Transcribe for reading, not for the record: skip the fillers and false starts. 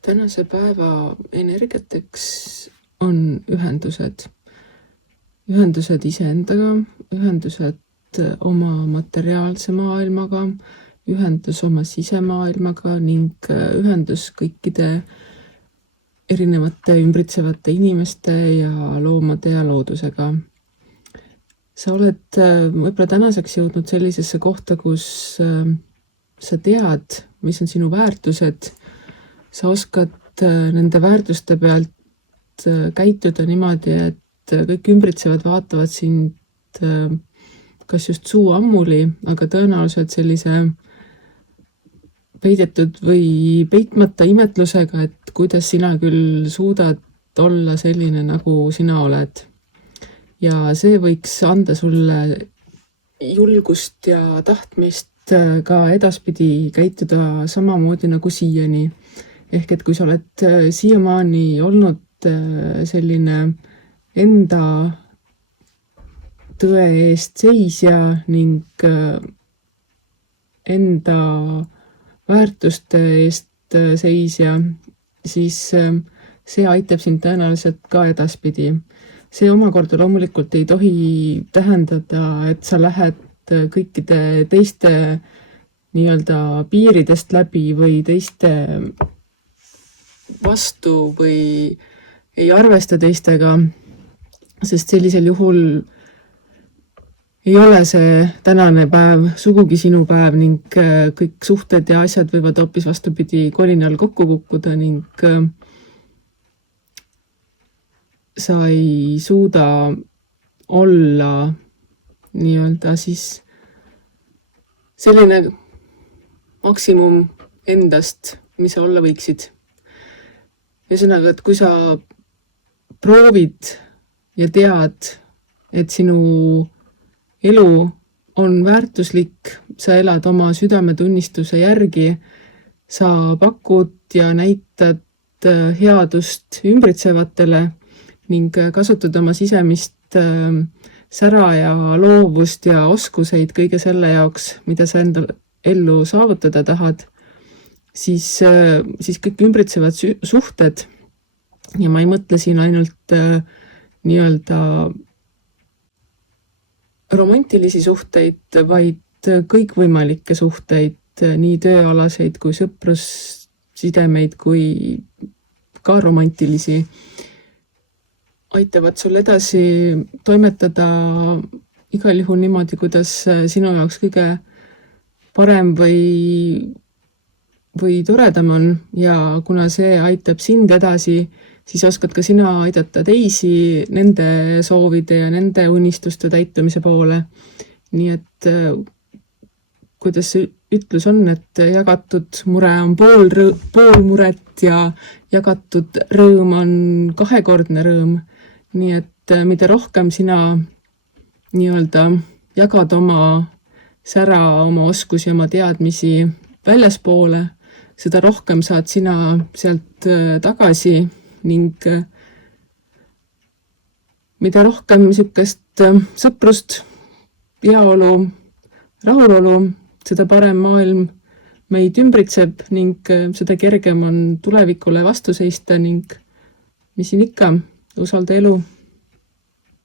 Tänase päeva energiateks on ühendused. Ühendused iseendaga, ühendused oma materiaalse maailmaga, ühendus oma sisemaailmaga ning ühendus kõikide erinevate ümbritsevate inimeste ja loomade ja loodusega. Sa oled võib-olla tänaseks jõudnud sellisesse kohta, kus sa tead, mis on sinu väärtused. Sa oskad nende väärtuste pealt käituda niimoodi, et kõik ümbritsevad vaatavad sind kas just suu ammuli, aga tõenäoliselt sellise peidetud või peitmata imetlusega, et kuidas sina küll suudad olla selline, nagu sina oled. Ja see võiks anda sulle julgust ja tahtmist ka edaspidi käituda samamoodi nagu siiani. Ehk et kui sa oled siiamaani olnud selline enda tõe eest seisja ning enda väärtuste eest seisja, siis see aitab sind tõenäoliselt ka edaspidi. See omakorda loomulikult ei tohi tähendada, et sa lähed kõikide teiste nii-öelda piiridest läbi või teiste vastu või ei arvesta teistega, sest sellisel juhul ei ole see tänane päev sugugi sinu päev ning kõik suhted ja asjad võivad hoopis vastupidi kolinal kokku kukkuda ning sa ei suuda olla nii-öelda siis selline maksimum endast, mis sa olla võiksid. Ühesõnaga, et kui sa proovid ja tead, et sinu elu on väärtuslik, sa elad oma südametunnistuse järgi, sa pakud ja näitad headust ümbritsevatele ning kasutad oma sisemist sära ja loovust ja oskuseid kõige selle jaoks, mida sa enda ellu saavutada tahad, siis kõik ümbritsevad suhted, ja ma ei mõtle siin ainult nii-öelda romantilisi suhteid, vaid kõikvõimalikke suhteid, nii tööalaseid kui sõprussidemeid kui ka romantilisi, aitavad sul edasi toimetada igal juhul niimoodi, kuidas sinu jaoks kõige parem või toredam on, ja kuna see aitab sind edasi, siis oskad ka sina aidata teisi nende soovide ja nende unistuste täitumise poole. Nii et kuidas see ütlus on, et jagatud mure on pool muret ja jagatud rõõm on kahekordne rõõm. Nii et mida rohkem sina nii-öelda jagad oma sära, oma oskusi, oma teadmisi väljaspoole, seda rohkem saad sina sealt tagasi ning mida rohkem niisugust sõprust, heaolu, rahulolu, seda parem maailm meid ümbritseb ning seda kergem on tulevikule vastu seista ning mis siin ikka, usalda elu.